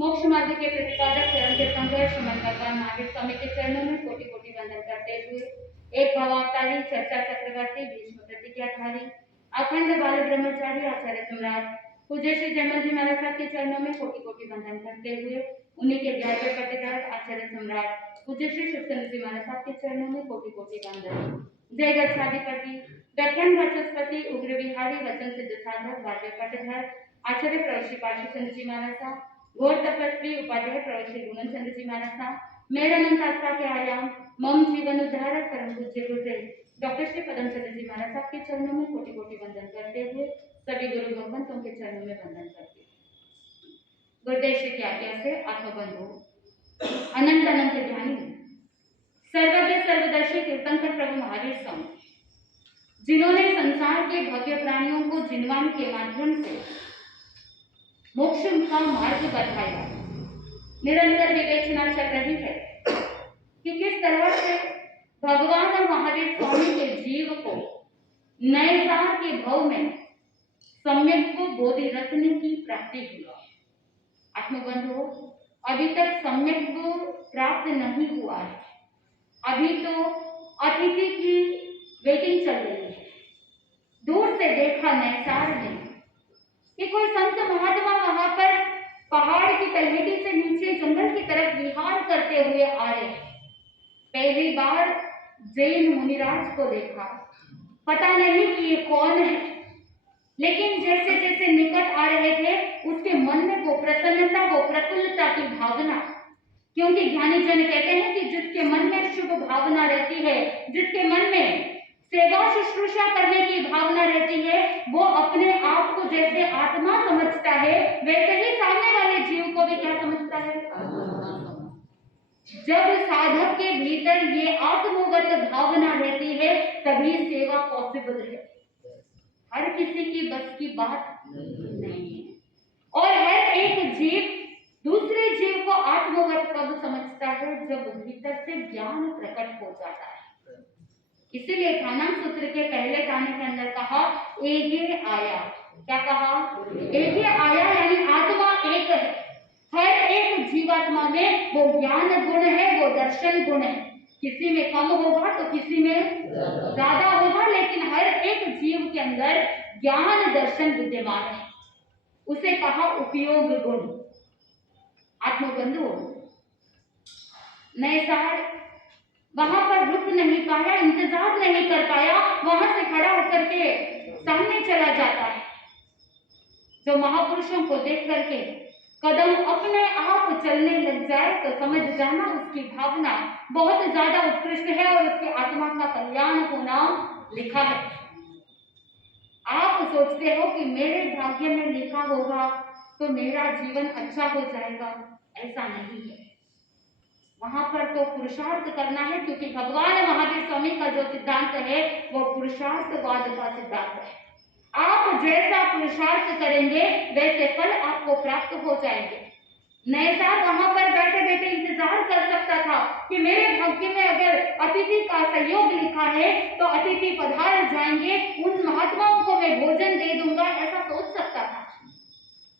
मोक्ष मार्ग के प्रतिपादक चरण तीर्थंकर श्रीमद भगवान महावीर स्वामी के चरणों में कोटि कोटि वंदन करते हुए एक भवावतारी चर्चा चक्रवर्ती भीष्म प्रतिज्ञाधारी अखंड बाल ब्रह्मचारी आचार्य सम्राट पूज्य श्री जयमल जी महाराज साहब के चरणों में कोटि कोटि वंदन करते हुए उन्हीं के 11वें पट्टेदार आचार्य सम्राट पूज्य श्री शिवचंद्र जी महाराज साहब के चरणों में कोटि कोटि वंदन। जय गच्छाधिपति व्याख्यान वाचस्पति उग्र विहारी वचन सिद्ध साधक 12वें पट्टेदार आचार्य प्रभु श्री पार्श्व चंद्र जी महाराज साहब घोर तपस्वी उपाध्याय प्रभु श्री गुणन चंद्र जी महाराज साहब मेरा अनंत आस्था के आयाम मम जीवन उद्धारक परम पूज्य गुरुदेव डॉक्टर श्री पदम चंद्र जी महाराज साहब के चरणों में कोटि कोटि वंदन करते हुए सभी गुरु भगवंतों के चरणों में वंदन करते गुरुदेव श्री की आज्ञा से आत्मबंधु अनंत अनंत ज्ञानी सर्वज्ञ सर्वदर्शी तीर्थंकर प्रभु महावीर स्वामी जिन्होंने संसार के भव्य प्राणियों को जिनवान के माध्यम से मोक्ष का मार्ग बताया, निरंतर विवेचना चल रही है कि किस तरह से भगवान और महावीर स्वामी के जीव को नए साल के भव में सम्यक को बोधि रत्न की प्राप्ति हुई। आत्मबंधु अभी तक सम्यक को प्राप्त नहीं हुआ है, अभी तो अतिथि की वेटिंग चल रही है। दूर से देखा नैसार ने कि कोई संत महात्मा वहां पर पहाड़ की तलहटी से नीचे जंगल की तरफ विहार करते हुए आ रहे हैं। पहली बार जैन मुनिराज को देखा, पता नहीं कि ये कौन है, लेकिन जैसे जैसे निकट आ रहे थे उसके मन में वो प्रसन्नता वो प्रफुल्लता की भावना, क्योंकि ज्ञानी जन कहते हैं कि जिसके मन में शुभ भावना रहती है, जिसके मन में सेवा शुश्रूषा करने की भावना रहती है, वो अपने आप को जैसे आत्मा समझता है वैसे ही सामने वाले जीव को भी क्या समझता है। जब साधक के भीतर ये आत्मगत भावना रहती है तभी सेवा पॉसिबल है। हर किसी की बस की बात नहीं है और हर एक जीव दूसरे जीव को आत्मगत कब समझता है जब भीतर से ज्ञान प्रकट हो जाता है। इसीलिए ध्यानांग सूत्र के पहले गाने के अंदर कहा एगे आया। क्या कहा? एगे आया यानी आत्मा एक है। हर एक जीवात्मा में वो ज्ञान गुण है, वो दर्शन गुण है। किसी में कम होगा तो किसी में ज्यादा होगा, लेकिन हर एक जीव के अंदर ज्ञान दर्शन विद्यमान है। उसे कहा उपयोग गुण। आत्मबंधु नैसार वहां पर रुक नहीं पाया, इंतजार नहीं कर पाया, वहां से खड़ा होकर के सामने चला जाता है। जो महापुरुषों को देख करके कदम अपने आप चलने लग जाए तो समझ जाना उसकी भावना बहुत ज्यादा उत्कृष्ट है और उसकी आत्मा का कल्याण होना लिखा है। आप सोचते हो कि मेरे भाग्य में लिखा होगा तो मेरा जीवन अच्छा हो जाएगा, ऐसा नहीं है। वहां पर तो पुरुषार्थ करना है, क्योंकि भगवान महावीर स्वामी का जो सिद्धांत है वो पुरुषार्थवाद का सिद्धांत है। आप जैसा पुरुषार्थ करेंगे वैसे फल आपको प्राप्त हो जाएंगे। नैसार वहां पर बैठे बैठे इंतजार कर सकता था कि मेरे भाग्य में अगर अतिथि का सहयोग लिखा है तो अतिथि पधार जाएंगे, उन महात्माओं को मैं भोजन दे दूंगा, ऐसा सोच सकता था।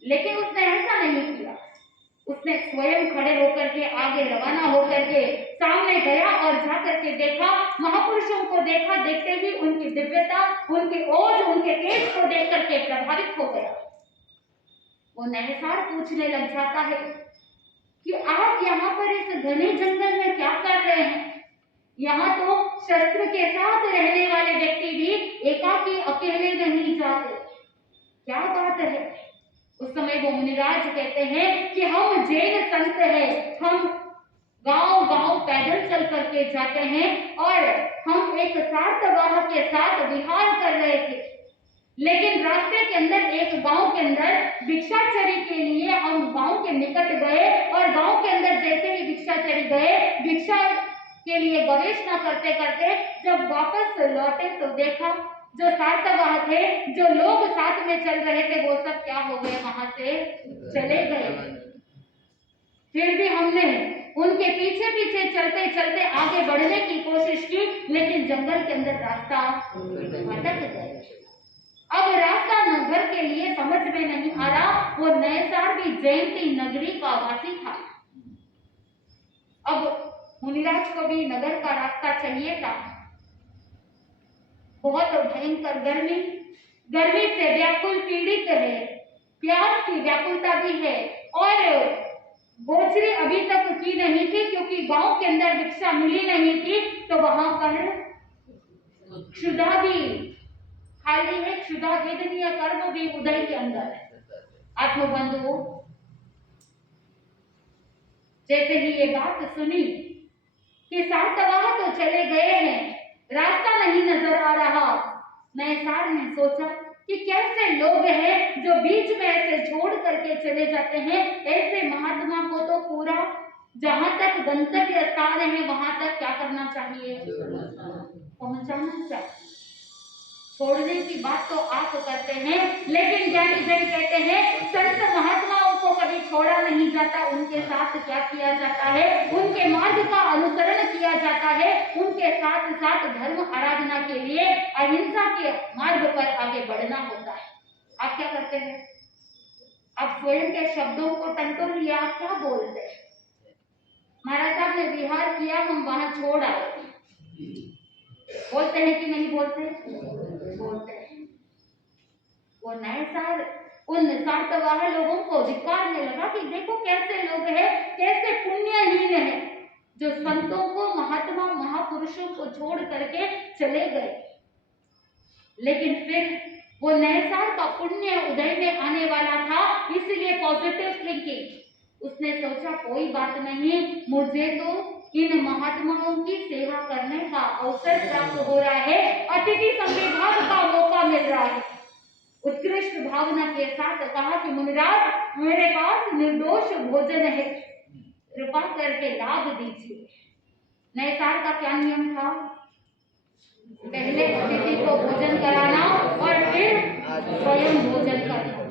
लेकिन उसने ऐसा नहीं किया। उसने स्वयं खड़े होकर के आगे रवाना होकर के सामने गया और जाकर के देखा, महापुरुषों को देखा, देखते ही उनकी दिव्यता, उनकी ओज, उनके तेज को देख करके प्रभावित हो गया। वो नैसार पूछने लग जाता है कि आप यहाँ पर इस घने जंगल में क्या कर रहे हैं? यहाँ तो शस्त्र के साथ रहने वाले व्यक्ति भी एकाकी अकेले नहीं जाते। क्या बात है? उस समय वो मुनिराज कहते हैं कि हम जैन संत हैं, हम गांव गांव पैदल चल करके जाते हैं और हम एक सातवाह के साथ विहार कर रहे थे, लेकिन रास्ते के अंदर एक गांव के अंदर भिक्षाचरी के लिए हम गांव के निकट गए और गांव के अंदर जैसे ही भिक्षाचरी गए, भिक्षा के लिए गवेषणा करते करते जब वापस लौटे तो देखा जो सातवाह थे, जो लोग साथ में चल रहे थे, वो सब क्या हो गए, वहां से चले गए। फिर भी हमने उनके पीछे पीछे चलते चलते आगे बढ़ने की कोशिश की, लेकिन जंगल के अंदर रास्ता भटक गए। अब रास्ता नगर के लिए समझ में नहीं आ रहा। वो नैसार भी जयंती नगरी का वासी था। अब मुनिराज को भी नगर का रास्ता चाहिए था। बहुत भयंकर गर्मी से व्याकुल पीड़ित है, प्यास की व्याकुलता भी है और गोचरी अभी तक की नहीं थी क्योंकि गांव के अंदर भिक्षा मिली नहीं थी। तो वहां पर क्षुधा भी खाली है, क्षुधा वेदनीय कर्म भी उदय के अंदर है। आत्मबंधुओं, जैसे ही ये बात सुनी कि सातवाह तो चले गए हैं, रास्ता नहीं नजर आ रहा, नैसार ने सोचा कि कैसे लोग हैं जो बीच में ऐसे छोड़ करके चले जाते हैं। ऐसे महात्मा को तो पूरा जहां तक गंतव्य स्थान है वहां तक क्या करना चाहिए, पहुंचाना चाहिए। छोड़ने की बात तो आप करते हैं, लेकिन ज्ञानी जन कहते हैं संत महात्माओं को कभी छोड़ा नहीं जाता। उनके साथ क्या किया जाता है, उनके मार्ग का अनुसरण किया जाता है। उनके साथ साथ धर्म आराधना के लिए अहिंसा के मार्ग पर आगे बढ़ना होता है। आप क्या करते हैं, आप स्वयं के शब्दों को टंटो लिया, आप क्या बोलते हैं। महाराज साहब ने विहार किया, हम वहां छोड़ आए, बोलते हैं कि नहीं बोलते, बोलते हैं। वो नैसार उन सातवाह लोगों को धिक्कारने लगा कि देखो कैसे लोग हैं, कैसे पुण्यहीन है जो संतों को, महात्मा महापुरुषों को छोड़ करके चले गए। लेकिन फिर वो नैसार का पुण्य उदय में आने वाला था, इसलिए पॉजिटिव थिंकिंग, उसने सोचा कोई बात नहीं, मुझे तो इन महात्माओं की सेवा करने का अवसर प्राप्त हो रहा है, अतिथि संविभाग का मौका मिल रहा है। उत्कृष्ट भावना के साथ कहा कि मुनिराज, मेरे पास निर्दोष भोजन है, कृपा करके लाभ दीजिए। नैसार का क्या नियम था, पहले अतिथि को भोजन कराना और फिर स्वयं भोजन करना।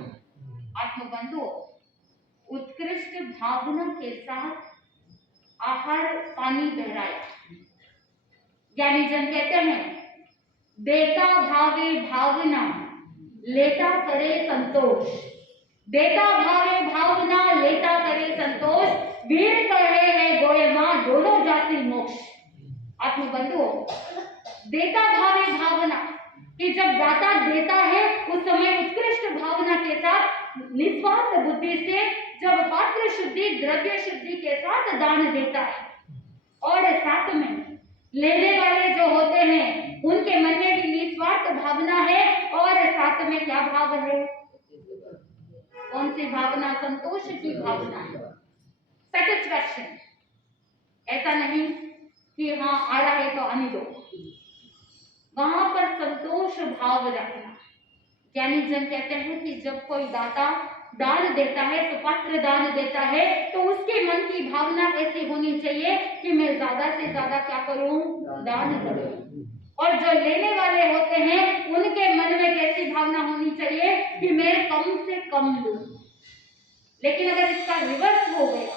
आत्मबंधु, उत्कृष्ट भावना के साथ आहार पानी बहराया। ज्ञानी जन कहते हैं देता भावे भावना, लेता करे संतोष। देता भावे भावना, लेता करे संतोष, वीर कहे है गोये मां, दोनों जाति मोक्ष। आत्मबंधु, देता भावे भावना कि जब दाता देता है उस समय उत्कृष्ट भावना के साथ निस्वार्थ बुद्धि से जब पात्र शुद्धि द्रव्य शुद्धि के साथ दान देता है, और साथ में लेने वाले जो होते हैं उनके मन में भी निस्वार्थ भावना है, और साथ में क्या भाव है, कौन सी भावना, संतोष की भावना है, सेटिस्फैक्शन। ऐसा नहीं कि हाँ आ रहा है तो आने दो, वहां पर संतोष भाव रखना। ज्ञानी जन कहते हैं कि जब कोई दाता दान देता है, सुपात्र दान देता है, तो उसके मन की भावना ऐसी होनी चाहिए कि मैं ज्यादा से ज्यादा क्या करूं, दान करूं। और जो लेने वाले होते हैं उनके मन में कैसी भावना होनी चाहिए कि मैं कम से कम लूं। लेकिन अगर इसका रिवर्स हो गया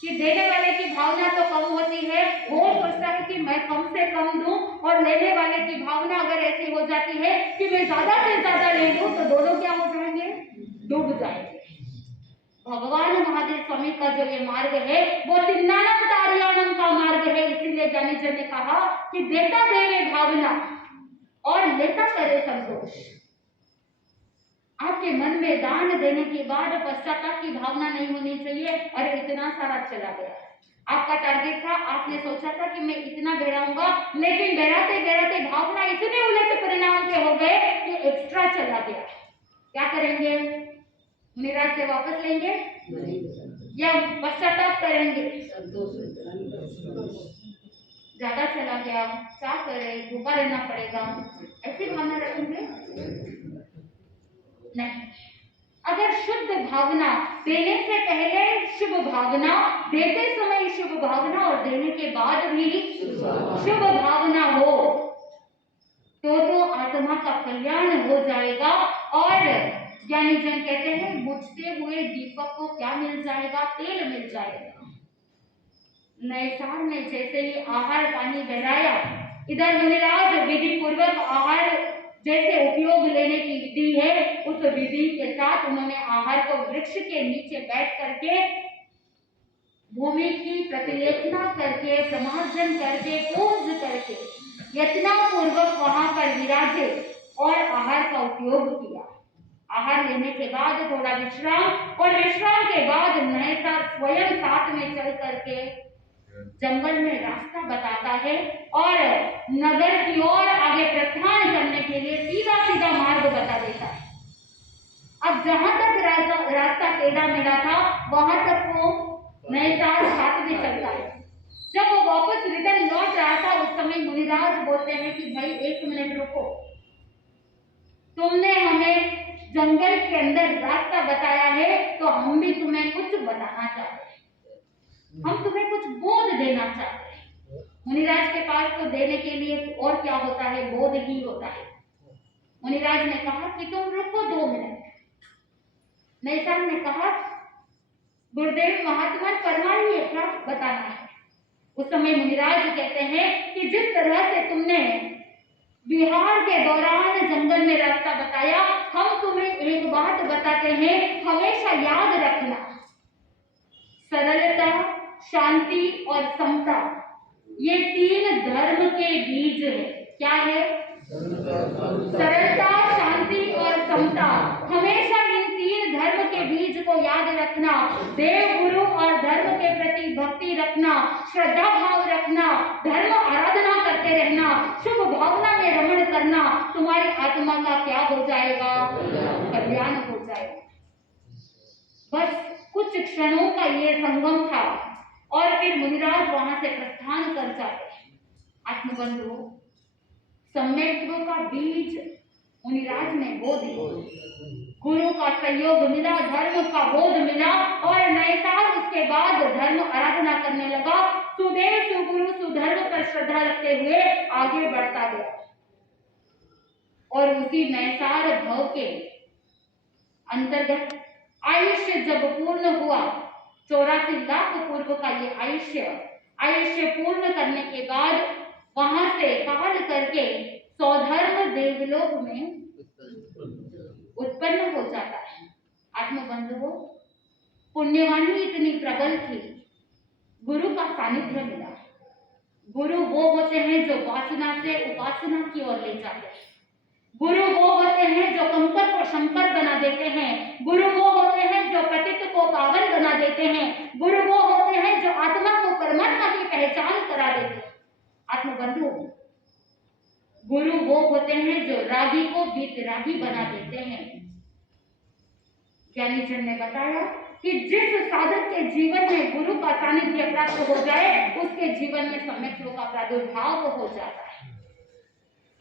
कि देने वाले की भावना तो कम होती है, वो सोचता है कि मैं कम से कम दूं, और लेने वाले की भावना अगर ऐसी हो जाती है कि मैं ज्यादा से ज्यादा ले लूं, तो दोनों क्या हो जाएंगे, डूब जाएंगे। भगवान महावीर स्वामी का जो ये मार्ग है वो तिन्नानम तारियानम का मार्ग है। इसीलिए ज्ञानी जन ने कहा कि देता देवे भावना और लेता करे संतोष। आपके मन में दान देने के बाद पश्चाताप की भावना नहीं होनी चाहिए, अरे इतना सारा चला गया। आपका टारगेट था, आपने सोचा था कि मैं इतना बहराऊंगा, लेकिन बहराते बहराते भावना इतने उलट परिणाम के हो गए कि एक्स्ट्रा चला गया। क्या करेंगे, निराश से वापस लेंगे या पश्चाताप करेंगे, ज्यादा चला गया क्या करे, भूखा रहना पड़ेगा, ऐसी भावना रखेंगे नहीं। अगर शुद्ध भावना, देने से पहले शुभ भावना, देते समय शुभ भावना और देने के बाद भी शुभ भावना हो तो आत्मा का कल्याण हो जाएगा। और ज्ञानी जन कहते हैं बुझते हुए दीपक को क्या मिल जाएगा, तेल मिल जाएगा। नैसार ने जैसे ही आहार पानी बहराया, इधर मुनिराज विधि पूर्वक आहार जैसे उपयोग लेने की विधि है, उस विधि के साथ उन्होंने आहार को वृक्ष के नीचे बैठ करके भूमि की प्रतिलेखना करके, प्रमार्जन करके, पूज करके यत्नपूर्वक वहां पर विराजे और आहार का उपयोग किया। आहार लेने के बाद थोड़ा विश्राम, और विश्राम के बाद नैसा स्वयं साथ में चल करके जंगल में रास्ता बताता है और नगर की ओर आगे प्रस्थान करने के लिए सीधा सीधा मार्ग बता देता है। अब जहां तक रास्ता टेढ़ा मेढ़ा था वहां तक वो नैसार साथ में चलता है। जब वो वापस रिटर्न लौट रहा था उस समय मुनिराज बोलते हैं कि भाई 1 मिनट रुको, तुमने हमें जंगल के अंदर रास्ता बताया है तो हम भी तुम्हें कुछ बताना चाहते हैं, हम तुम्हें कुछ बोध देना चाहते हैं। मुनिराज के पास तो देने के लिए और क्या होता है, बोध ही होता है। मुनिराज ने कहा कि तुम रुको 2 मिनट। नैसार ने कहा गुरुदेव महात्मा फरमाइए क्या बताना है। उस समय मुनिराज कहते हैं कि जिस तरह से तुमने विहार के दौरान जंगल में रास्ता बताया, हम तुम्हें एक बात बताते हैं, हमेशा याद रखना, सरलता, शांति और समता ये 3 धर्म के बीज है। क्या है? सरलता, शांति और समता। हमेशा इन 3 धर्म के बीज को याद रखना, देव गुरु और धर्म के प्रति भक्ति रखना, श्रद्धा भाव रखना, धर्म आराधना करते रहना, शुभ भावना में रमण करना, तुम्हारी आत्मा का क्या हो जाएगा? कल्याण हो जाएगा। बस कुछ क्षणों का ये संगम था और फिर मुनिराज वहां से प्रस्थान कर जाते हैं। आत्मबंधु, सम्यक्त्व का बीज मुनिराज ने बो दिया, गुरु का सहयोग मिला, धर्म का बोध मिला और नैसार उसके बाद धर्म आराधना करने लगा। सुदेव, सुगुरु, सुधर्म पर श्रद्धा रखते हुए आगे बढ़ता गया और उसी नैसार भव के अंतर्गत आयुष्य जब पूर्ण हुआ, 84 लाख पूर्व का ये आयुष्य पूर्ण करने के बाद वहां से काल करके सौधर्म देवलोक में उत्पन्न हो जाता है। आत्मबंधुओं, पुण्यवाणी इतनी प्रबल थी, गुरु का सानिध्य मिला। गुरु वो होते हैं जो वासना से उपासना की ओर ले जाते हैं। गुरु वो होते हैं जो कंकर को शंकर बना देते हैं। गुरु वो होते हैं जो पतित को पावन बना देते हैं। गुरु वो होते हैं जो आत्मा को परमात्मा की पहचान करा देते हैं। आत्मबंधु, गुरु वो होते हैं जो रागी को वीतरागी बना देते हैं। ज्ञानी जन ने बताया कि जिस साधक के जीवन में गुरु का सानिध्य प्राप्त हो जाए, उसके जीवन में सम्यक्त्व का प्रादुर्भाव हो जाता है।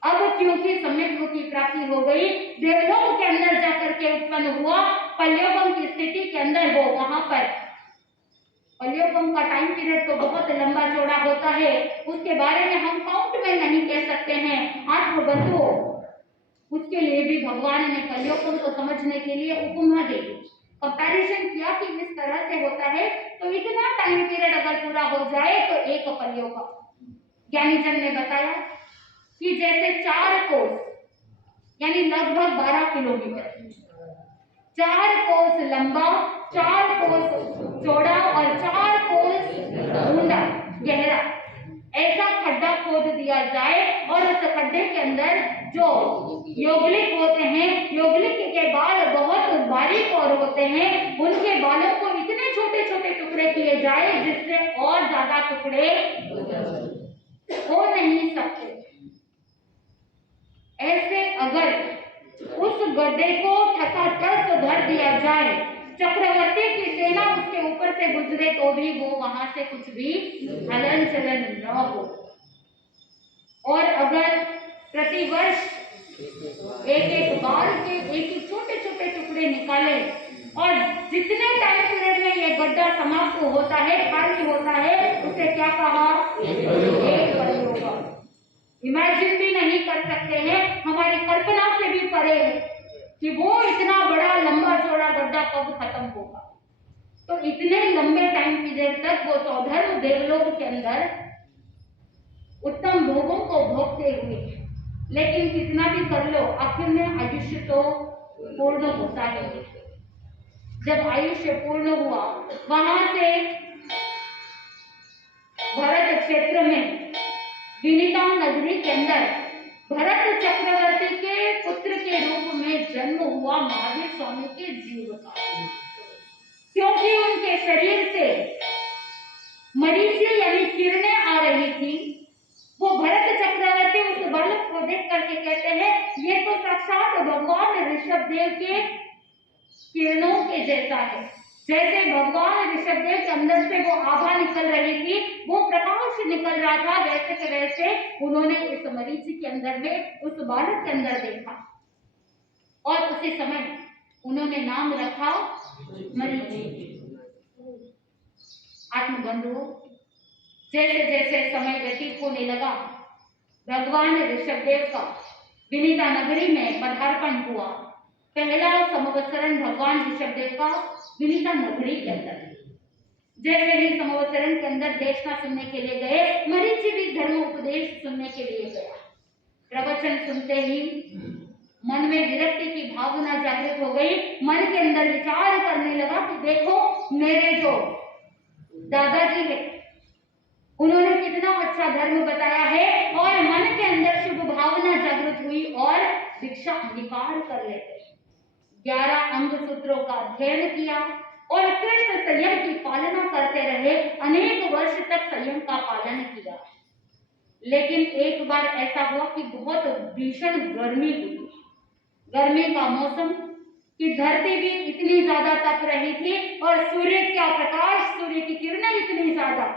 अब क्योंकि सम्यक्त्व की प्राप्ति हो गई, देवलोक के अंदर जाकर के उत्पन्न हुआ, पल्योपम की स्थिति के अंदर वो वहां पर, पल्योपम का टाइम पीरियड तो बहुत लंबा चौड़ा होता है, उसके बारे में हम काउंट में नहीं कह सकते हैं। आत्मबंधु, उसके लिए भी भगवान ने पल्योपम को समझने के लिए उपमा दे दी, कंपैरिजन किया कि इस तरह से होता है तो इतना टाइम पीरियड अगर पूरा हो जाए तो 1 पल्योपम। ज्ञानी जन ने बताया कि जैसे 4 कोस यानी लगभग 12 किलोमीटर, 4 कोस लंबा, 4 कोस चौड़ा और 4 कोस ऊंडा गहरा, ऐसा खड्डा खोद दिया जाए और उस खड्डे के अंदर जो योगलिक होते हैं, योगलिक के बाल बहुत बारीक और होते हैं, उनके बालों को इतने छोटे छोटे टुकड़े किए जाए जिससे और ज्यादा टुकड़े हो नहीं सकते। ऐसे अगर उस गड्ढे को ठसाठस भर दिया जाए, चक्रवर्ती की सेना उसके ऊपर से गुजरे तो भी वो वहां से कुछ भी हलन चलन न हो। और अगर प्रतिवर्ष एक बाल के एक छोटे छोटे टुकड़े निकाले और जितने टाइम पीरियड में ये गड्ढा समाप्त होता है, खाली होता है, उसे क्या कहा? एक पल्योपम। इमेजिन भी नहीं कर सकते हैं, हमारी कल्पना से भी परे है कि वो इतना बड़ा लंबा चौड़ा गड्ढा कब खत्म होगा। तो इतने लंबे टाइम पीरियड तक वो सौधर्म देवलोक के अंदर उत्तम भोगों को भोगते हुए लेकिन कितना भी कर लो आखिर में आयुष्य तो पूर्ण होता ही है। जब आयुष्य पूर्ण हुआ, वहां से भरत क्षेत्र में विनीता नगरी के अंदर भरत चक्रवर्ती के पुत्र के रूप में जन्म हुआ महावीर स्वामी के जीव का। क्योंकि उनके शरीर से मरीचि यानी किरणें आ रही थी, वो भरत चक्रवर्ती उस बालक को देख करके कहते हैं ये तो साक्षात भगवान ऋषभ देव के किरणों के जैसा है। जैसे भगवान ऋषभ देव के अंदर से वो आभा निकल रही थी, वो प्रकाश निकल रहा था, वैसे के वैसे उन्होंने इस मरीचि के अंदर में उस बालक के अंदर देखा और उसी समय उन्होंने नाम रखा मरीचि। आत्मबंधुओं, जैसे जैसे समय व्यतीत होने लगा, भगवान ऋषभ देव का विनीता नगरी में पदार्पण हुआ। पहला संवत्सरण भगवान ऋषभ देव का विनीता नगरी के अंदर। जैसे ही संवत्सरण के अंदर देखना सुनने के लिए गए, मरीचि भी धर्म उपदेश सुनने के लिए गया। प्रवचन सुनते ही मन में विरक्ति की भावना जागृत हो गई। मन के अंदर विचार करने लगा कि देखो मेरे जो दादाजी है उन्होंने कितना अच्छा धर्म बताया है, और मन के अंदर शुभ भावना जागृत हुई और दीक्षा अंगीकार कर लेते। 11 अंग सूत्रों का अध्ययन किया और कृष्ण संयम की पालना करते रहे। अनेक वर्ष तक संयम का पालन किया, लेकिन एक बार ऐसा हुआ कि बहुत भीषण गर्मी हुई। गर्मी का मौसम कि धरती भी इतनी ज्यादा तप रही थी और सूर्य का प्रकाश, सूर्य की किरणें इतनी ज्यादा,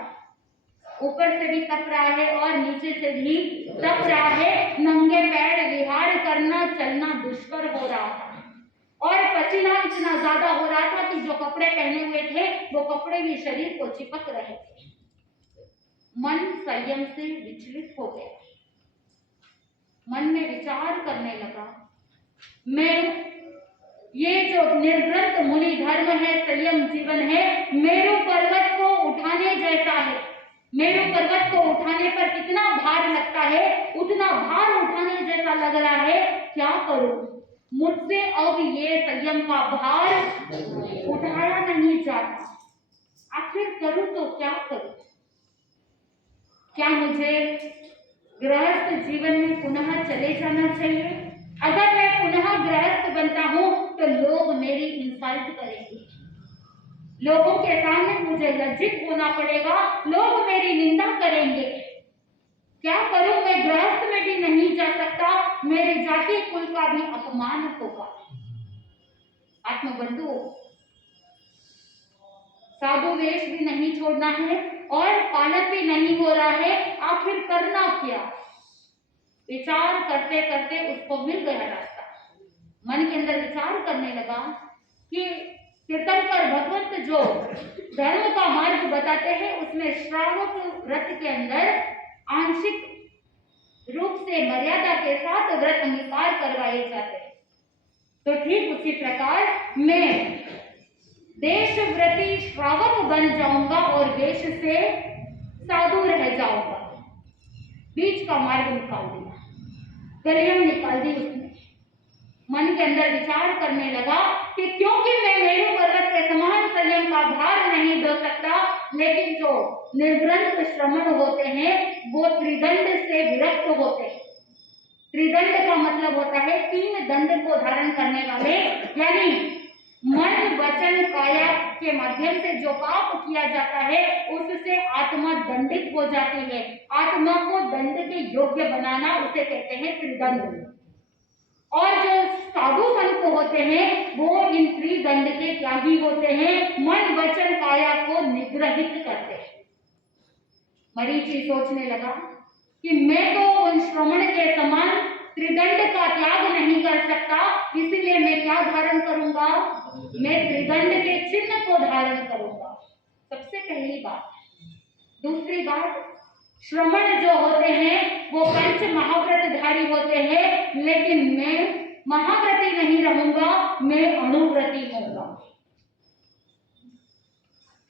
ऊपर से भी तप रहा है और नीचे से भी तप रहा है। नंगे पैर विहार करना, चलना दुष्कर हो रहा था और पसीना इतना ज्यादा हो रहा था कि जो कपड़े पहने हुए थे वो कपड़े भी शरीर को चिपक रहे थे। मन संयम से विचलित हो गया। मन में विचार करने लगा, मैं ये जो निर्ग्रंथ मुनि धर्म है, संयम जीवन है, मेरु पर्वत को उठाने जैसा है। मेरु पर्वत को उठाने पर कितना भार लगता है, उतना भार उठाने जैसा लग रहा है। क्या करूं, मुझसे अब ये संयम का भार उठाया नहीं जाता। आखिर करूं तो क्या करूं? क्या मुझे गृहस्थ जीवन में पुनः चले जाना चाहिए? अगर मैं पुनः गृहस्थ बनता हूं तो लोग मेरी इंसल्ट करेंगे, लोगों के सामने मुझे लज्जित होना पड़ेगा, लोग मेरी निंदा करेंगे। क्या करूं, मैं गृहस्थ में भी नहीं जा सकता, मेरे जाति कुल का भी अपमान होगा। आत्मबंधु, साधु वेश भी नहीं छोड़ना है और पालन भी नहीं हो रहा है, आखिर करना क्या? विचार करते करते उसको मिल गया रास्ता। मन के अंदर विचार करने लगा कि तीर्थंकर भगवंत जो धर्म का मार्ग बताते हैं उसमें श्रावक व्रत के अंदर आंशिक रूप से मर्यादा के साथ व्रत अंगीकार करवाए जाते हैं। तो ठीक उसी प्रकार मैं देशव्रती श्रावक बन जाऊंगा और वेश से साधु रह जाऊंगा। बीच का मार्ग निकाल दिया, गलियां निकाल दी उसने। मन के अंदर विचार करने लगा कि क्योंकि मैं मेरु पर्वत के समान संयम का भार नहीं दे सकता, लेकिन जो निर्ग्रंथ श्रमण होते हैं वो त्रिदंड से विरक्त होते हैं। त्रिदंड का मतलब होता है 3 दंड को धारण करने वाले, यानी मन वचन काया के माध्यम से जो पाप किया जाता है उससे आत्मा दंडित हो जाती है। आत्मा को दंड के योग्य बनाना उसे कहते हैं त्रिदंड। और जो साधु संत होते हैं वो इन त्रिदंड के त्यागी होते हैं, मन वचन काया को निग्रहित करते हैं। मरीचि सोचने लगा कि मैं तो उन श्रमण के समान त्रिदंड का त्याग नहीं कर सकता, इसीलिए मैं क्या धारण करूंगा? मैं त्रिदंड के चिन्ह को धारण करूंगा। सबसे पहली बात। दूसरी बात, श्रमण जो होते हैं वो पंच महाव्रतधारी होते हैं, लेकिन मैं महाव्रती नहीं रहूंगा, मैं अणुव्रती होऊंगा।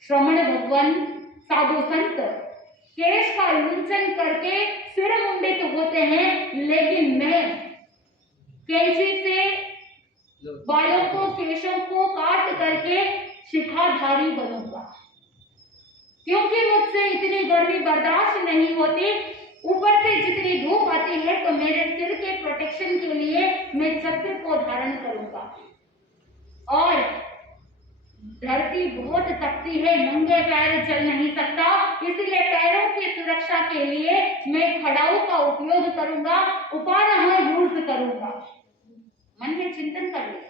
श्रमण भगवान साधु संत केश का लूंछन करके सिर मुंडित होते हैं, लेकिन मैं कैंची से बालों को, केशों को काट करके शिखाधारी बनूंगा, क्योंकि मुझसे इतनी गर्मी बर्दाश्त नहीं होती। ऊपर से जितनी धूप आती है तो मेरे सिर के प्रोटेक्शन के लिए मैं छत्र को धारण करूंगा। और धरती बहुत तपती है, नंगे पैर चल नहीं सकता, इसलिए पैरों की सुरक्षा के लिए मैं खड़ाऊ का उपयोग करूंगा, उपानह यूज करूंगा। मन में चिंतन कर लिया।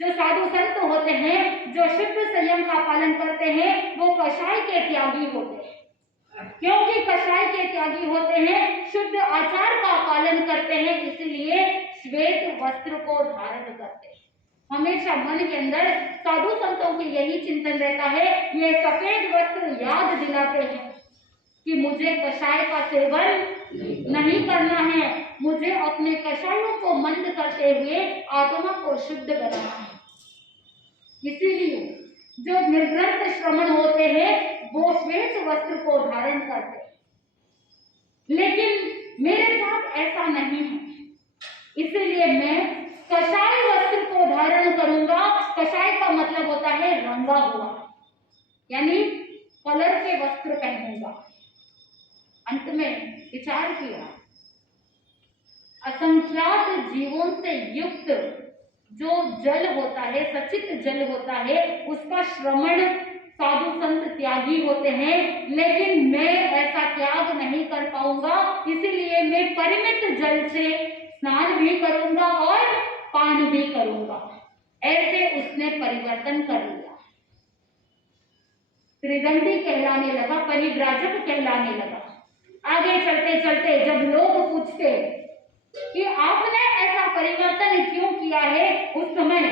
जो साधु संत होते हैं, जो शुद्ध संयम का पालन करते हैं, वो कषाय के त्यागी होते हैं। क्योंकि कषाय के त्यागी होते हैं, शुद्ध आचार का पालन करते हैं, इसलिए श्वेत वस्त्र को धारण करते हैं। हमेशा मन के अंदर साधु संतों के यही चिंतन रहता है। ये सफेद वस्त्र याद दिलाते हैं कि मुझे कषाय का सेवन नहीं करना है, मुझे अपने कषायों को मंद करते हुए आत्मा को शुद्ध बनाना है। इसीलिए जो निर्ग्रंथ श्रमण होते हैं वो श्वेत वस्त्र को धारण करते हैं, लेकिन मेरे साथ ऐसा नहीं है, इसलिए मैं कषाय वस्त्र को धारण करूंगा। कषाय का मतलब होता है रंगा हुआ, यानी कलर के वस्त्र पहनूंगा। अंत में विचार किया, असंख्यात जीवों से युक्त जो जल होता है, सचित जल होता है, उसका श्रवण साधु संत त्यागी होते हैं, लेकिन मैं ऐसा त्याग नहीं कर पाऊंगा, इसलिए मैं परिमित जल से स्नान भी करूंगा और पान भी करूंगा। ऐसे उसने परिवर्तन कर लिया। त्रिदंडी कहलाने लगा, परिव्राजक कहलाने लगा। आगे चलते चलते जब लोग पूछते कि आपने ऐसा परिवर्तन क्यों किया है, उस समय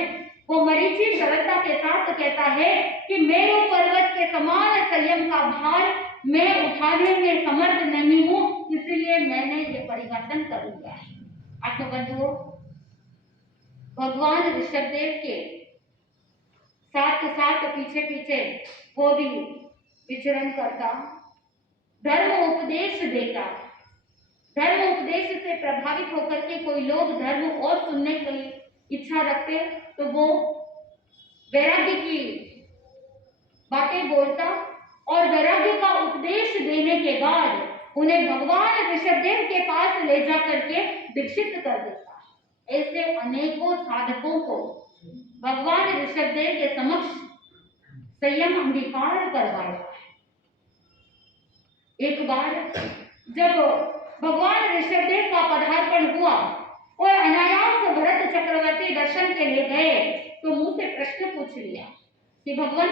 वो मरीचि सरलता के साथ कहता है कि मेरु पर्वत के समान संयम का भार मैं उठाने में समर्थ नहीं हूं, इसलिए मैंने ये परिवर्तन कर लिया है। आत्मबंधुओं, भगवान ऋषभदेव के साथ साथ पीछे पीछे वो भी विचरण करता, धर्म उपदेश देता। धर्म उपदेश से प्रभावित होकर के कोई लोग धर्म और सुनने की इच्छा रखते तो वो वैराग्य की बातें बोलता और वैराग्य का उपदेश देने के बाद उन्हें भगवान ऋषभदेव के पास ले जा करके दीक्षित कर देता। ऐसे अनेकों साधकों को भगवान ऋषभदेव के समक्ष संयम अंगीकार करवाया। एक बार जब भगवान ऋषभदेव का पदार्पण हुआ और अनायास भरत चक्रवर्ती दर्शन के लिए गए तो मुंह से प्रश्न पूछ लिया कि भगवान,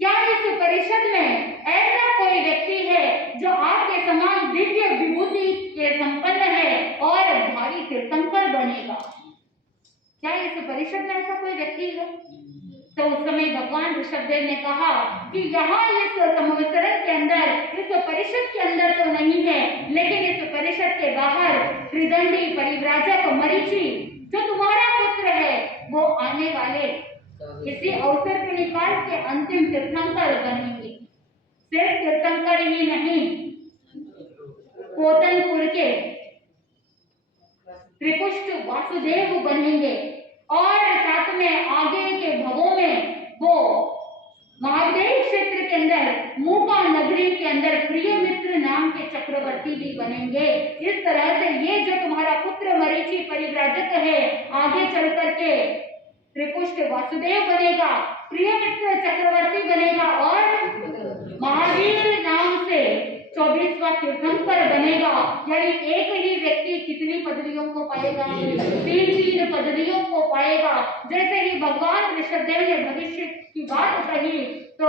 क्या इस परिषद में ऐसा कोई व्यक्ति है जो आपके समान दिव्य विभूति के संपन्न है और भारी तीर्थंकर बनेगा? क्या इस परिषद में ऐसा कोई व्यक्ति है? तो उस समय भगवान ऋषभदेव ने कहा कि यहाँ इस संवत्सरण के अंदर, इस परिषद के अंदर तो नहीं है, लेकिन इस परिषद के बाहर त्रिदंडी परिव्राजक मरीचि जो तुम्हारा पुत्र है वो आने वाले इसी अवसर के निकाल के अंतिम तीर्थंकर बनेंगे। सिर्फ तीर्थंकर ही नहीं, कोतनपुर के त्रिपुष्ट वासुदेव बनेंगे और साथ में आगे के भवों में वो महादेव क्षेत्र के अंदर मूका नगरी के अंदर प्रिय मित्र नाम के चक्रवर्ती भी बनेंगे। इस तरह से ये जो तुम्हारा पुत्र मरीचि परिव्राजक है आगे चल करके त्रिपुष्ट वासुदेव बनेगा, प्रिय मित्र चक्रवर्ती बनेगा और महावीर नाम से 24वां तीर्थंकर बनेगा। यानी एक ही व्यक्ति कितनी पदवियों को पाएगा? 3 पदवियों को पाएगा। जैसे ही भगवान ऋषभदेव ने भविष्य की बात कही तो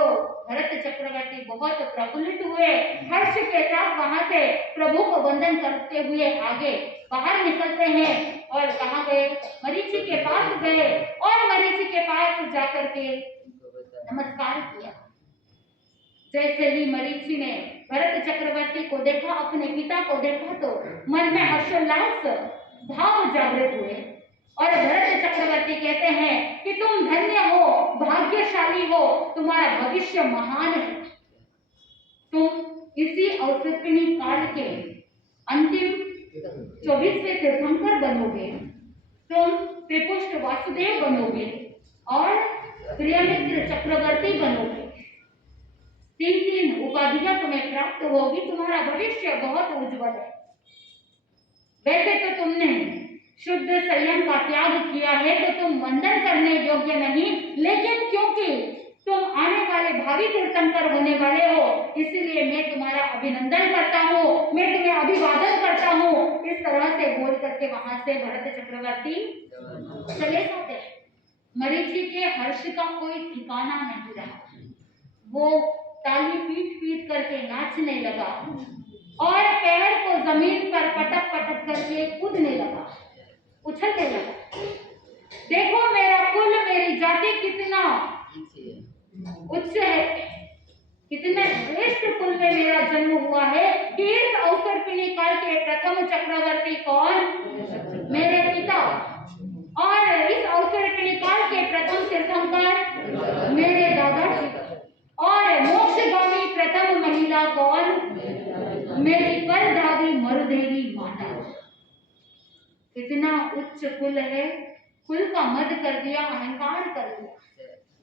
भरत चक्रवर्ती बहुत प्रफुल्लित हुए, हर्ष के साथ वहां से प्रभु को वंदन करते हुए आगे बाहर निकलते हैं और कहाँ गए? मरीचि के पास गए और मरीचि के पास जाकर के नमस्कार किया। जैसे ही मरीचि ने भरत चक्रवर्ती को देखा, अपने पिता को देखा तो मन में हर्षोल्लास भाव जागृत हुए और भरत चक्रवर्ती कहते हैं कि तुम धन्य हो, भाग्यशाली हो, तुम्हारा भविष्य महान है। तुम इसी अवसर्पिणी काल के अंतिम 24वें तीर्थंकर बनोगे, तुम त्रिपुष्ट वासुदेव बनोगे और प्रियमित्र चक्रवर्ती बनोगे। 3 उपाधियां तुम्हें प्राप्त होगी। तुम्हारा भविष्य बहुत उज्जवल है। वैसे तो तुमने शुद्ध संयम का त्याग किया है तो तुम वंदन करने योग्य नहीं, लेकिन क्योंकि तुम आने वाले भावी तीर्थंकर होने वाले हो, इसलिए मैं तुम्हारा अभिनंदन करता हूँ, मैं तुम्हें अभिवादन करता हूँ। इस तरह से बोल करके वहां से भरत चक्रवर्ती चले जाते हैं। मरीचि के हर्ष का कोई ठिकाना नहीं रहा। वो ताली पीट पीट करके नाचने लगा और पैर को जमीन पर पटक पटक करके कूदने लगा, उछलने लगा। देखो मेरा कुल, मेरी जाति कितना उच्च है, कितने श्रेष्ठ कुल में मेरा जन्म हुआ है कि इस अवसर्पिणी काल के प्रथम चक्रवर्ती कौन? मेरे पिता। और इस अवसर्पिणी काल के प्रथम तीर्थंकर मेरे दादाजी। और मोक्षगामी प्रथम महिला कौन? मेरी परदादी मरुदेवी माता। कितना उच्च कुल है, कुल का मद कर दिया, अहंकार कर दिया।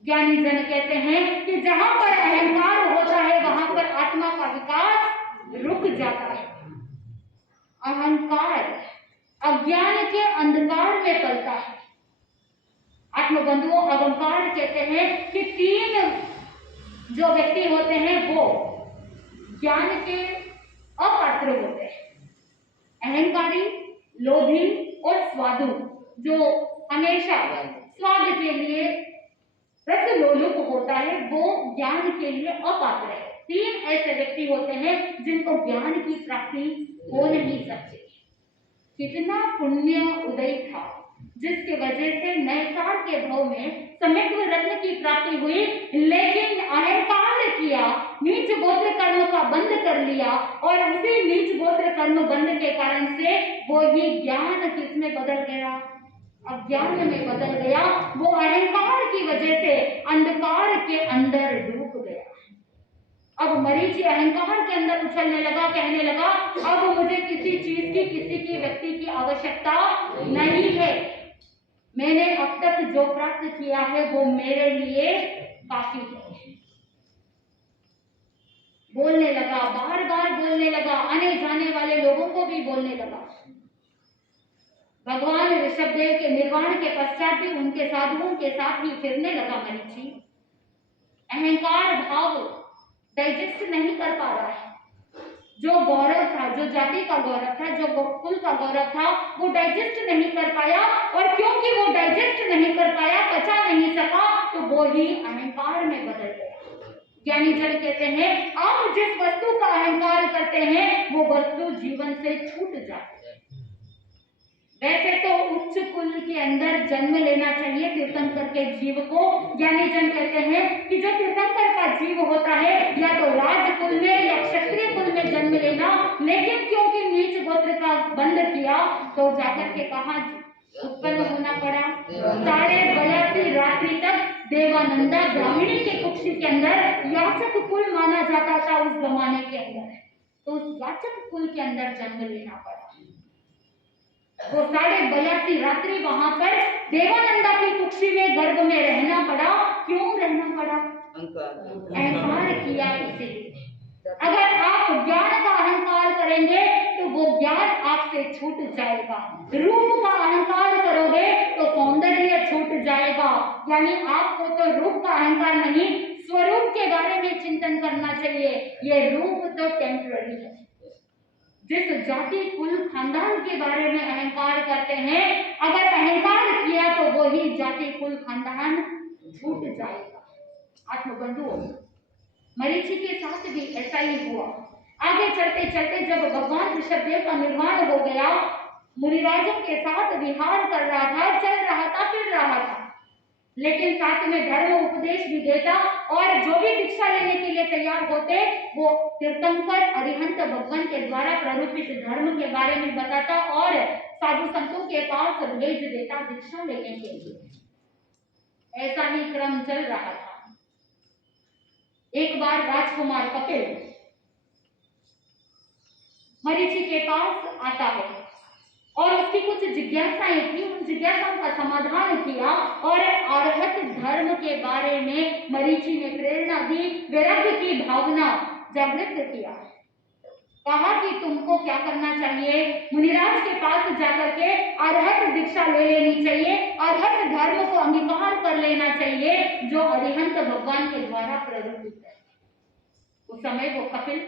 ज्ञानी जन कहते हैं कि जहां पर अहंकार होता है वहां पर आत्मा का विकास रुक जाता है। अहंकार अज्ञान के अंधकार में पलता है। आत्मबंधुओं, अहंकार कहते हैं कि 3 जो व्यक्ति होते हैं वो ज्ञान के अपात्र होते हैं। अहंकारी, लोभी और स्वादु, जो हमेशा स्वाद के लिए रसलोलुप होता है, वो ज्ञान के लिए अपात्र है। 3 ऐसे व्यक्ति होते हैं जिनको ज्ञान की प्राप्ति हो नहीं सकती। कितना पुण्य उदय था जिसके वजह से नैसार के भाव में समित्व रत्न की प्राप्ति हुई, लेकिन अहंकार किया, नीच गोत्र कर्म का बंद कर लिया और उसी नीच गोत्र कर्म बंद के कारण से वो ही ज्ञान किसमें बदल गया? अज्ञान में बदल गया। वो अहंकार की वजह से अंधकार के अंदर डूब गया। अब मरीचि अहंकार के अंदर उछलने लगा, कहने लगा अब मुझे किसी चीज की, किसी की व्यक्ति की आवश्यकता नहीं है। मैंने अब तक जो प्राप्त किया है वो मेरे लिए काफी है। बोलने लगा, बार बार बोलने लगा, आने जाने वाले लोगों को भी बोलने लगा। भगवान ऋषभदेव के निर्वाण के पश्चात भी उनके साधुओं के साथ ही फिरने लगा मरीचि। अहंकार भाव डाइजेस्ट नहीं कर पा रहा है। जो गौरव था, जो जाति का गौरव था, जो कुल का गौरव था, वो डाइजेस्ट नहीं कर पाया। और क्योंकि वो डाइजेस्ट नहीं कर पाया, पचा नहीं सका, तो वो ही अहंकार में बदल गया। ज्ञानी जन कहते हैं आप जिस वस्तु का अहंकार करते हैं वो वस्तु जीवन से छूट जाती है। वैसे तो उच्च कुल के अंदर जन्म लेना चाहिए तीर्थंकर के जीव को। ज्ञानी जन कहते हैं कि जो तीर्थंकर का जीव होता है या तो राजकुल में या क्षत्रिय कुल में जन्म लेना, लेकिन क्योंकि नीच गोत्र का बंद किया तो जाकर के कहाँ उत्पन्न होना पड़ा? 82.5 रात्रि तक देवानंदा ब्राह्मणी के कुक्षी के अंदर याचक कुल माना जाता था उस जमाने के अंदर, तो उस याचक कुल के अंदर जन्म लेना पड़ा। वो 82.5 रात्रि वहां पर देवानंदा की कुक्षी में गर्भ में रहना पड़ा। क्यों रहना पड़ा? अहंकार किया इसलिए। अगर आप ज्ञान का अहंकार करेंगे तो वो ज्ञान आपसे छूट जाएगा। रूप का अहंकार करोगे तो सौंदर्य छूट जाएगा। यानी आपको तो रूप का अहंकार नहीं, स्वरूप के बारे में चिंतन करना चाहिए। ये रूप तो टेम्पररी है। जिस जाति कुल खानदान के बारे में अहंकार करते हैं, अगर अहंकार किया तो वो ही जाति कुल खानदान छूट जाएगा। आत्मबंधुओं, मरीचि के साथ भी ऐसा ही हुआ। आगे चलते चलते जब भगवान ऋषभदेव का निर्वाण हो गया, मुनिराजों के साथ विहार कर रहा था, चल रहा था, फिर रहा था, लेकिन साथ में धर्म उपदेश भी देता और जो भी दीक्षा लेने के लिए तैयार होते वो तीर्थंकर अरिहंत भगवान के द्वारा प्ररूपित धर्म के बारे में बताता और साधु संतों के पास भेज देता दीक्षा लेने के लिए। ऐसा ही क्रम चल रहा था। एक बार राजकुमार कपिल मरीचि के पास आता है और उसकी कुछ जिज्ञासाएं थी, उन जिज्ञासाओं का समाधान किया और अरहत धर्म के बारे में मरीचि ने प्रेरणा दी, वैराग्य की भावना जागृत किया। कहा कि तुमको क्या करना चाहिए, मुनिराज के पास जाकर के अरहत दीक्षा ले लेनी चाहिए, अरहत धर्म को अंगीकार कर लेना चाहिए जो अरिहंत भगवान के द्वारा प्रवर्तित है। उस समय वो कपिल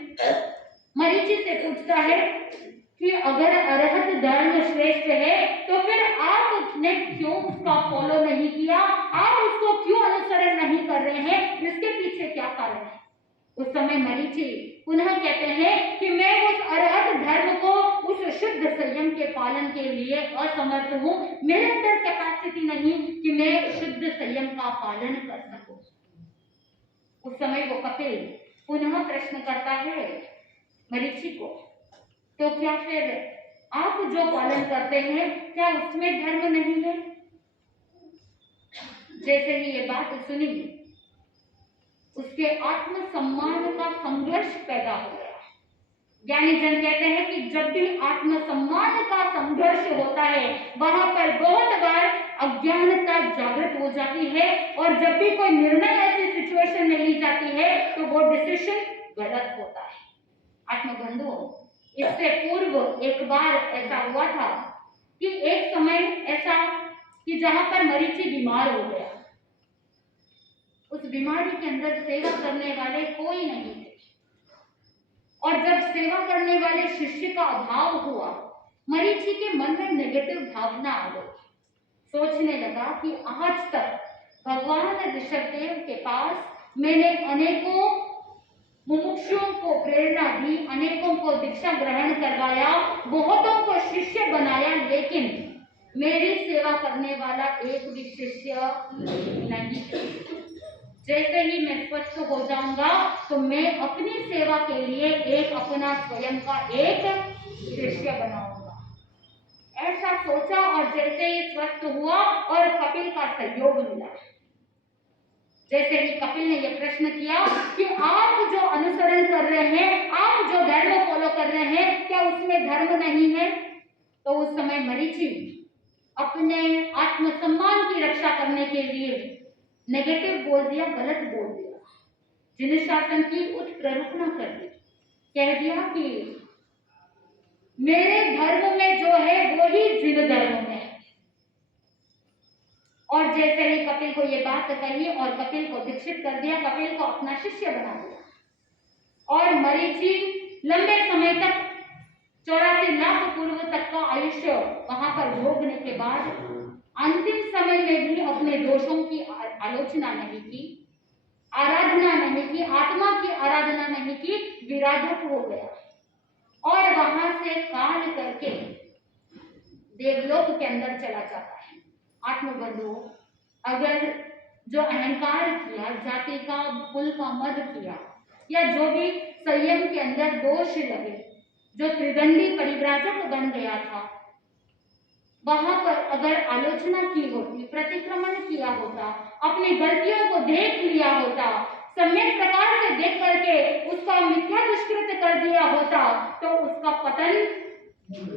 मरीचि से पूछता है कि अगर अरहत धर्म श्रेष्ठ है तो फिर आपने क्यों उसका फॉलो नहीं किया, आप उसको क्यों अनुसरण नहीं कर रहे हैं, इसके पीछे क्या कारण है। उस समय मरीचि पुनः कहते हैं कि मैं उस अरहत धर्म को, उस शुद्ध संयम के पालन के लिए असमर्थ हूँ, मेरे अंदर कैपेसिटी नहीं कि मैं शुद्ध संयम का पालन कर सकूं। उस समय वो कपिल पुनः प्रश्न करता है मरीचि को, तो क्या फिर आप जो पालन करते हैं क्या उसमें धर्म नहीं है। जैसे ही ये बात सुनी उसके आत्मसम्मान का संघर्ष पैदा हो गया। ज्ञानी जन कहते हैं कि जब भी आत्मसम्मान का संघर्ष होता है वहां पर बहुत बार अज्ञानता जागृत हो जाती है और जब भी कोई निर्णय ऐसी सिचुएशन में ली जाती है तो वो डिसीजन गलत होता है। आत्मबंधुओं, इससे पूर्व एक बार ऐसा हुआ था कि एक समय ऐसा कि जहां पर मरीचि बीमार हो गया, उस बीमारी के अंदर सेवा करने वाले कोई नहीं थे और जब सेवा करने वाले शिष्य का अभाव हुआ मरीचि के मन में नेगेटिव भावना आ गई। सोचने लगा कि आज तक भगवान ऋषभदेव के पास मैंने अनेकों मुमुक्षुओं को प्रेरणा दी, अनेकों को दीक्षा ग्रहण करवाया, बहुतों को शिष्य बनाया, लेकिन मेरी सेवा करने वाला एक भी शिष्य नहीं। जैसे ही मैं स्वस्थ हो जाऊंगा तो मैं अपनी सेवा के लिए एक अपना स्वयं का एक शिष्य बनाऊंगा। ऐसा सोचा और जैसे ही स्वस्थ हुआ और कपिल का सहयोग मिला, जैसे ही कपिल ने यह प्रश्न किया कि आप जो अनुसरण कर रहे हैं, आप जो धर्म फॉलो कर रहे हैं, क्या उसमें धर्म नहीं है, तो उस समय मरीचि अपने आत्मसम्मान की रक्षा करने के लिए नेगेटिव बोल दिया, गलत बोल दिया, जिन शासन की उत्प्रेरणा कर दी, कह दिया कि मेरे धर्म में जो है वो ही जिन धर्म में है। और जैसे ही कपिल को ये बात कही और कपिल को दीक्षित कर दिया, कपिल को अपना शिष्य बना दिया और मरीचि लंबे समय तक 84 लाख पूर्व तक का आयुष्य वहां पर भोगने के बाद अंतिम समय में भी अपने दोषों की आलोचना नहीं की, आराधना नहीं की, आत्मा की आराधना नहीं की, विराधक हो गया और वहां से काल करके देवलोक के अंदर चला जाता है। आत्मबंधु, अगर जो अहंकार किया, जाति का कुल का मद किया या जो भी संयम के अंदर दोष लगे, जो त्रिदंडी परिव्राजक बन गया था, वहां पर अगर आलोचना की होती, प्रतिक्रमण किया होता, अपनी गलतियों को देख लिया होता, सम्यक प्रकार से देख करके उसका मिथ्या दुष्कृत कर दिया होता तो उसका पतन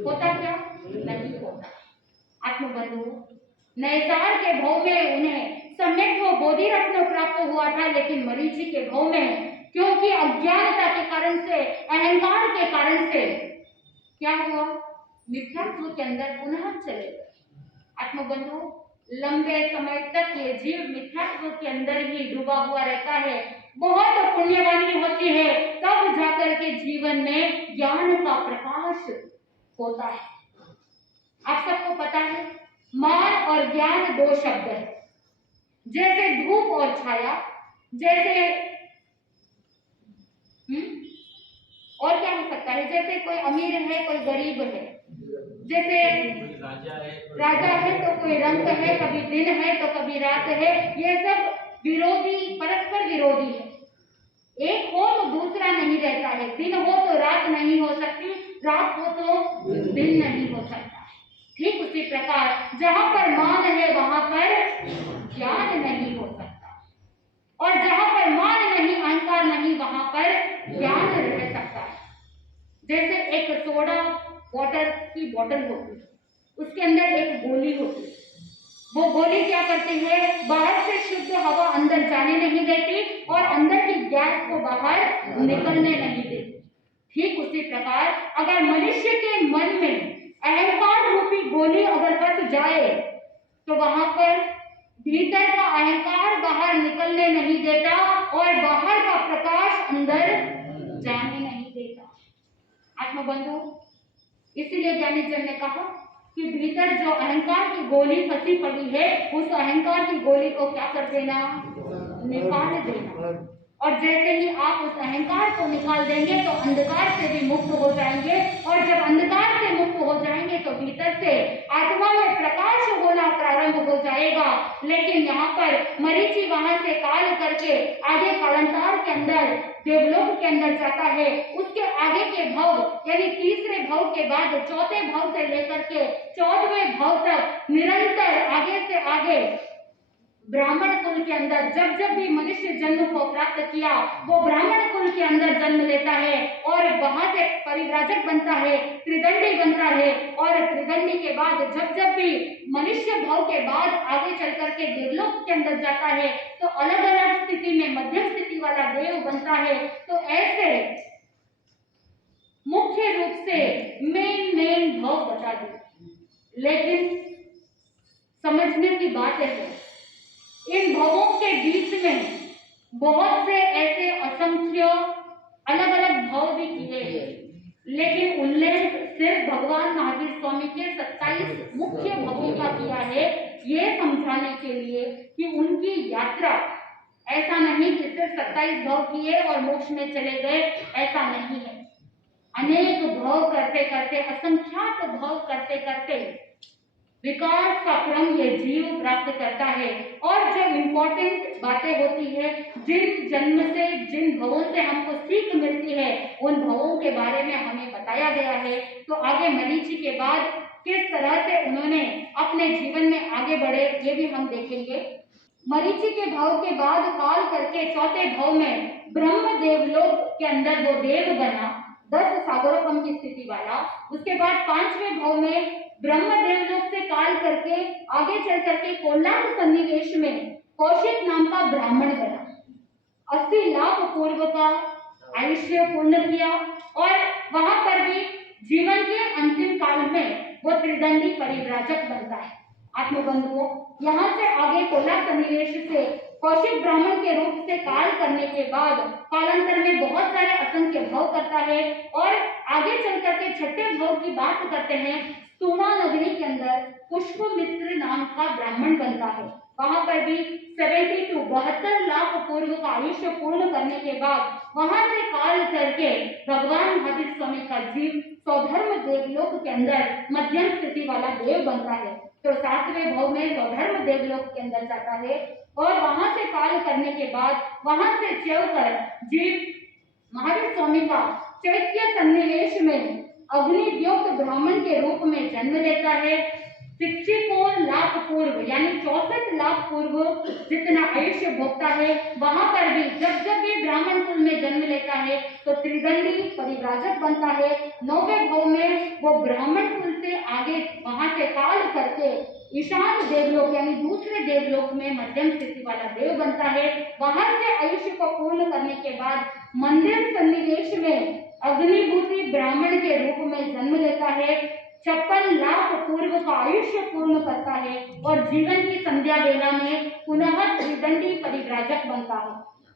होता क्या? नहीं होता। आत्मबंधु, नैसार के भव में उन्हें सम्यक वो बोधि रत्न प्राप्त हुआ था, लेकिन मरीचि के भव में क्योंकि अज्ञानता के कारण से, अहंकार के कारण से क्या हुआ? मिथ्यात्व के अंदर पुनः चले गए। आत्मबंधु, लंबे समय तक ये जीव मिथ्यात्व के अंदर ही डूबा हुआ रहता है। बहुत पुण्यवानी होती है तब जाकर के जीवन में ज्ञान का प्रकाश होता है। आप सबको पता है मान और ज्ञान दो शब्द है, जैसे धूप और छाया, जैसे और क्या हो सकता है, जैसे कोई अमीर है कोई गरीब है, जैसे राजा है तो कोई रंग है, कभी दिन है तो कभी रात है, ये सब विरोधी, परस्पर विरोधी है। एक हो तो दूसरा नहीं रहता है, दिन हो तो रात नहीं हो सकती, रात हो तो दिन नहीं हो सकता। ठीक उसी प्रकार जहां पर मान है वहां पर ज्ञान नहीं हो सकता और जहां पर मान नहीं, अहंकार नहीं, वहां पर ज्ञान रह सकता है। जैसे एक सोडा वाटर की बोतल होती है, उसके अंदर एक गोली होती है। वो गोली क्या करती है, बाहर से शुद्ध हवा अंदर जाने नहीं देती और अंदर की गैस को बाहर निकलने नहीं देती। ठीक उसी प्रकार अगर मनुष्य के मन में अहंकार रूपी गोली अगर फंस जाए तो वहां पर भीतर का अहंकार बाहर निकलने नहीं देता और बाहर का प्रकाश अंदर जाने नहीं देता। आत्मबंधु, इसीलिए ज्ञानी जन ने कहा कि भीतर जो अहंकार की गोली फंसी पड़ी है, उस अहंकार की गोली को क्या कर देना, निकाल देना। और जैसे ही आप उस अहंकार को निकाल देंगे तो अंधकार से भी मुक्त हो जाएंगे, और जब अंधकार से मुक्त हो जाएंगे तो भीतर से आत्मा में प्रकाश होना प्रारंभ हो जाएगा। लेकिन यहाँ पर मरीचि वहां से काल करके आगे कालांतर के अंदर देवलोक के अंदर जाता है। उसके आगे के भाव यानी तीसरे भाव के बाद चौथे भाव से लेकर के 14वें भाव तक निरंतर आगे से आगे ब्राह्मण कुल के अंदर जब जब भी मनुष्य जन्म को प्राप्त किया, वो ब्राह्मण कुल के अंदर जन्म लेता है और वहां से परिव्राजक बनता है, त्रिदंडी बनता है। और त्रिदंडी के बाद जब जब भी मनुष्य भाव के बाद आगे चल करके देवलोक के अंदर जाता है तो अलग अलग स्थिति में मध्यम स्थिति वाला देव बनता है। तो ऐसे मुख्य रूप से मेन भाव बता दी, लेकिन समझने की बात है इन भावों के बीच में बहुत से ऐसे असंख्य अलग अलग भाव भी किए हैं, लेकिन उल्लेख सिर्फ भगवान महावीर स्वामी के 27 मुख्य भावों का किया है, ये समझाने के लिए कि उनकी यात्रा ऐसा नहीं कि सिर्फ 27 भाव किए और मोक्ष में चले गए, ऐसा नहीं है। अनेक भाव करते करते, असंख्यात भाव करते करते विकास का क्रम ये जीव प्राप्त करता है। और जो इम्पोर्टेंट बातें होती है, जिन जन्म से जिन भवों से हमको सीख मिलती है, उन भवों के बारे में हमें बताया गया है। तो आगे मरीचि के बाद किस तरह से उन्होंने अपने जीवन में आगे बढ़े, ये भी हम देखेंगे। मरीचि के भाव के बाद काल करके चौथे भाव में ब्रह्म देवलोक के अंदर वो देव बना, 10 सागरोपम की स्थिति वाला। उसके बाद 5वें भाव में ब्रह्म देवलोक से काल करके आगे चल करके कोल्लांग सन्निवेश में कौशिक नाम का ब्राह्मण बना, 80 लाख पूर्व का आयुष्य पूर्ण किया और वहां पर भी जीवन के अंतिम काल में वो त्रिदंडी परिव्राजक बनता है। आत्मबंधुओं, यहाँ से आगे कोल्लांग सन्निवेश से कौशिक ब्राह्मण के रूप से काल करने के बाद कालांतर में बहुत सारे असंख्य भाव करता है और आगे चल करके छठे भाव की बात करते हैं। स्तूणा नगरी के अंदर पुष्पमित्र नाम का ब्राह्मण बनता है। वहां पर भी 72 लाख पूर्व का आयुष्य पूर्ण करने के बाद वहां से काल करके भगवान महावीर स्वामी का जीव स्वधर्म देवलोक के अंदर मध्यम स्थिति वाला देव बनता है। तो 7वें भाव में स्वधर्म देवलोक के अंदर जाता है और वहां से काल करने के बाद वहां से चलकर जीव महावीर स्वामी का चैत्य सन्निवेश में अग्निद्योत ब्राह्मण के रूप में जन्म लेता है। 64 लाख पूर्व यानी 64 लाख पूर्व जितना आयुष्य भोगता है, वहां पर भी जब जब भी ब्राह्मण कुल में जन्म लेता है तो त्रिदंडी परिव्राजक बनता है। 9वें भाव में वो ब्राह्मण कुल से आगे वहां से काल करके ईशान देवलोक यानी दूसरे देवलोक में मध्यम स्थिति वाला देव बनता है। वहां से आयुष्य को पूर्ण करने के बाद मंदिर सन्निवेश में अग्निभूति ब्राह्मण के रूप में जन्म लेता है। 56 लाख पूर्व का आयुष्य पूर्ण करता है और जीवन की संध्या वेला में पुनः त्रिदंडी परिव्राजक बनता है।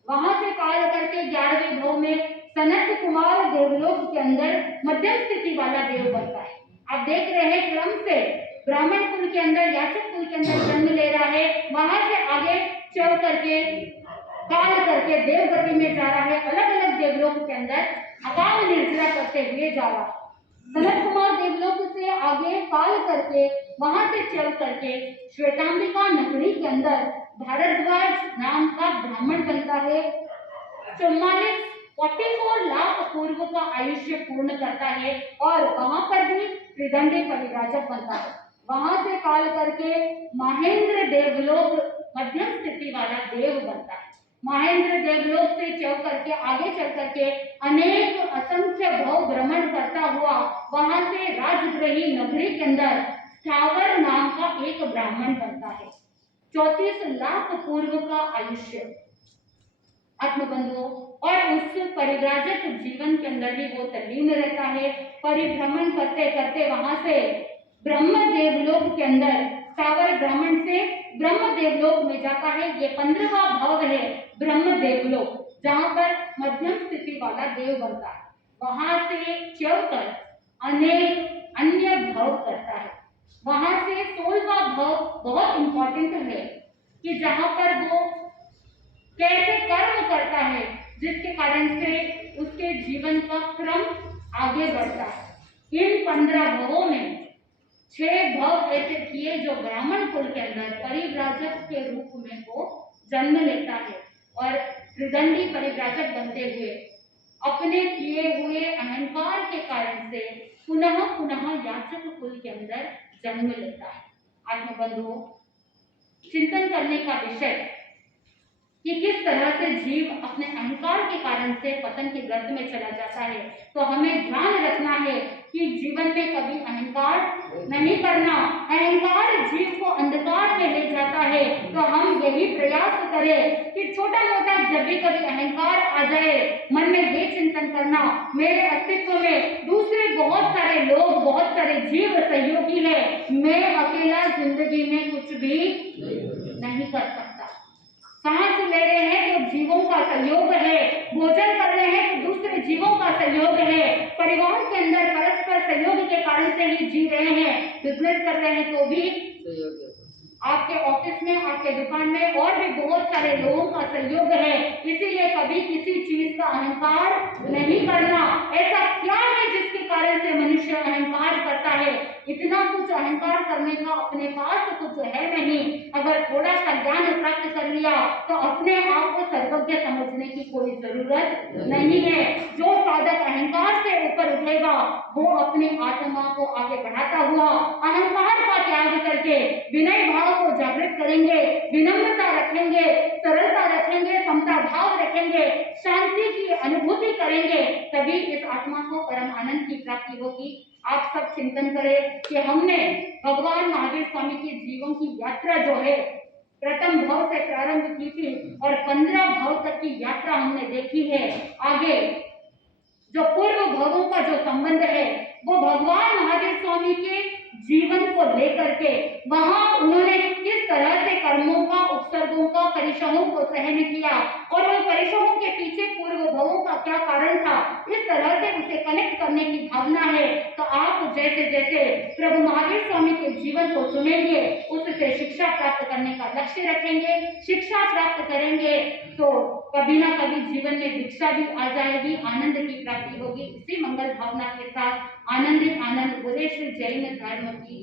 वहां से काल करके 11वें भाव में सनत कुमार देवलोक के अंदर मध्यम स्थिति वाला देव बनता है। आप देख रहे हैं क्रम से ब्राह्मण कुल के अंदर, याचक कुल के अंदर जन्म ले रहा है, वहां से आगे चल करके काल करके देवगति में जा रहा है, अलग अलग देवलोक के अंदर अकाल निर्जरा करते हुए जा रहा है। सनत कुमार देवलोक से आगे काल करके वहां से चल करके श्वेतांबिका नगरी के अंदर भारद्वाज नाम का ब्राह्मण बनता है। 44 लाख पूर्व का आयुष्य पूर्ण करता है और वहां पर भी त्रिदंडी परिव्राजक बनता है। वहां से काल करके महेंद्र देवलोक मध्यम स्थिति वाला देव बनता है। महेंद्र देवलोक से चल करके आगे चल करके अनेक असंख्य भव भ्रमण करता हुआ वहां से राजगृही नगरी के अंदर स्थावर नाम का एक ब्राह्मण बनता है। 34 लाख पूर्व का आयुष्य आत्मबंधुओं, और उस परिव्राजक जीवन के अंदर भी वो तल्लीन रहता है। परिभ्रमण करते करते वहां से ब्रह्म देवलोक के अंदर स्थावर ब्राह्मण से ब्रह्म देवलोक में जाता है। ये 15वां भाव है ब्रह्म देवलोक, जहां पर मध्यम स्थिति वाला देव बनता है। वहां से चलकर अनेक अन्य भाव करता है। वहां से 16वां भाव बहुत इंपॉर्टेंट है कि जहां पर वो कैसे कर्म करता है, जिसके कारण से उसके जीवन का क्रम आगे बढ़ता है। इन 15 भवों में 6 भव ऐसे किए जो ब्राह्मण कुल के अंदर परिव्राजक के रूप में वो जन्म लेता है और त्रिदंडी परिव्राजक बनते हुए अपने किए हुए अहंकार के कारण से पुनः पुनः याचक कुल के अंदर जन्म लेता है। आत्मबंधुओं, चिंतन करने का विषय कि किस तरह से जीव अपने अहंकार के कारण से पतन के गर्त में चला जाता है। तो हमें ध्यान रखना है कि जीवन में कभी अहंकार नहीं करना। अहंकार जीव को अंधकार में ले जाता है। तो हम यही प्रयास करें कि छोटा मोटा जब भी कभी अहंकार आ जाए, मन में ये चिंतन करना, मेरे अस्तित्व में दूसरे बहुत सारे लोग, बहुत सारे जीव सहयोगी है, मैं अकेला जिंदगी में कुछ भी नहीं कर सकता। सांस ले रहे हैं तो जीवों का सहयोग है, भोजन कर रहे हैं तो दूसरे जीवों का सहयोग है, परिवार के अंदर परस्पर सहयोग के कारण से ही जी रहे हैं, बिजनेस कर रहे हैं तो भी सहयोग है, आपके ऑफिस में, आपके दुकान में और भी बहुत सारे लोगों का सहयोग है। इसीलिए कभी किसी चीज का अहंकार नहीं करना। ऐसा क्या है जिसके कारण से मनुष्य अहंकार करता है? इतना कुछ अहंकार करने का अपने पास कुछ है नहीं। अगर थोड़ा सा ज्ञान प्राप्त कर लिया तो अपने आप को सर्वज्ञ समझने की कोई जरूरत नहीं है। जो साधक अहंकार से ऊपर उठेगा वो अपनी आत्मा को आगे बढ़ाता हुआ अहंकार का त्याग करके विनय भाव को जागृत करेंगे, विनम्रता रखेंगे, सरलता रखेंगे, समता भाव रखेंगे, शांति की अनुभूति करेंगे, तभी इस आत्मा को परम आनंद की प्राप्ति होगी। आप सब चिंतन करें कि हमने भगवान महावीर स्वामी के जीवन की यात्रा जो है प्रथम भाव से प्रारंभ की थी और 15 भाव तक की यात्रा हमने देखी है। आगे जो पूर्व भावों का जो संबंध है वो भगवान महावीर स्वामी के जीवन को लेकर के वहां उन्होंने किस तरह से कर्मों का, उपसर्गों का, परिश्रमों को सहन किया और उन परिश्रमों के पीछे पूर्व भावों का क्या कारण था, इस तरह से उसे कनेक्ट करने की भावना है। तो आप जैसे जैसे प्रभु महावीर स्वामी के जीवन को सुनेंगे, उससे शिक्षा प्राप्त करने का लक्ष्य रखेंगे, शिक्षा प्राप्त करेंगे तो कभी ना कभी जीवन में दीक्षा भी आ जाएगी, आनंद की प्राप्ति होगी। इसी मंगल भावना के साथ आनंद बोले श्री जैन धर्म की।